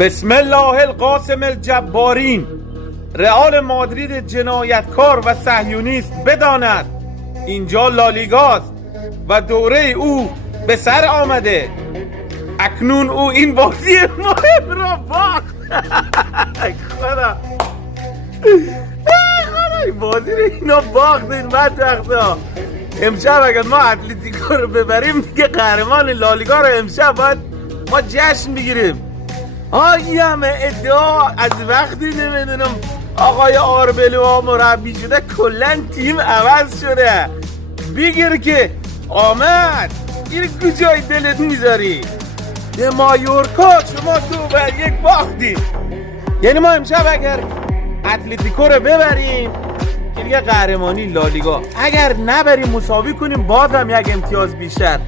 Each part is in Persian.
بسم الله القاسم الجبارین. رئال مادرید جنایتکار و صهیونیست بداند اینجا لالیگاست و دوره او به سر آمده. اکنون او این بازی مهم را باخت. خدا این بازی رو اینا باختین بدبختا. امشب اگر ما اتلتیکو رو ببریم دیگه قهرمان لالیگا رو امشب باید ما جشن بگیریم. این همه ادعا از وقتی نمیدونم آقای آربلو مربی شده کلن تیم عوض شده. بگیر که آمد. این کجای دلت میذاری؟ به مایورکا شما 2-1 باختید. یعنی ما امشب اگر اتلتیکو رو ببریم که دیگه قهرمانی لالیگا، اگر نبریم مساوی کنیم باز هم یک امتیاز بیشتر،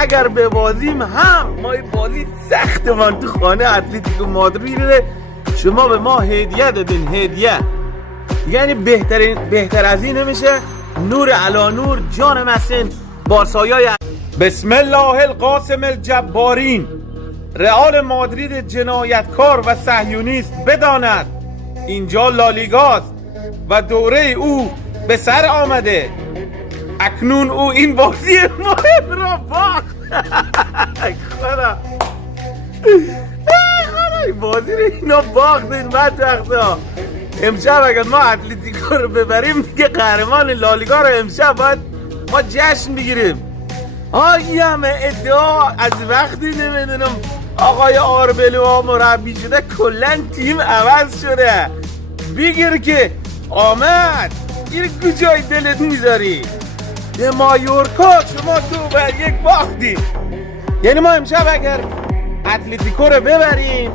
اگر ببازیم هم ما این بازی سختمان تو خانه اتلتیکو مادرید شما به ما هدیه دادین. هدیه یعنی بهتر از این نمیشه. نور علی نور جان مسن بارسایای. بسم الله القاسم الجبارین. رئال مادرید جنایتکار و صهیونیست بداند اینجا لالیگاست و دوره او به سر آمده. اکنون او این بازی مهم را باخت. خدا این بازی رو اینا باختین بدبختا. امشب اگر ما اتلتیکو رو ببریم دیگه قهرمان لالیگا رو امشب باید ما جشن بگیریم. این همه ادعا از وقتی نمیدونم آقای آربلو مربی شده کلن تیم عوض شده. بگیر که آمد. این کجای دلت میذاری؟ به مایورکا شما 2-1 باختید. یعنی ما امشب اگر اتلتیکو رو ببریم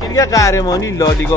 که دیگه قهرمانی لالیگا.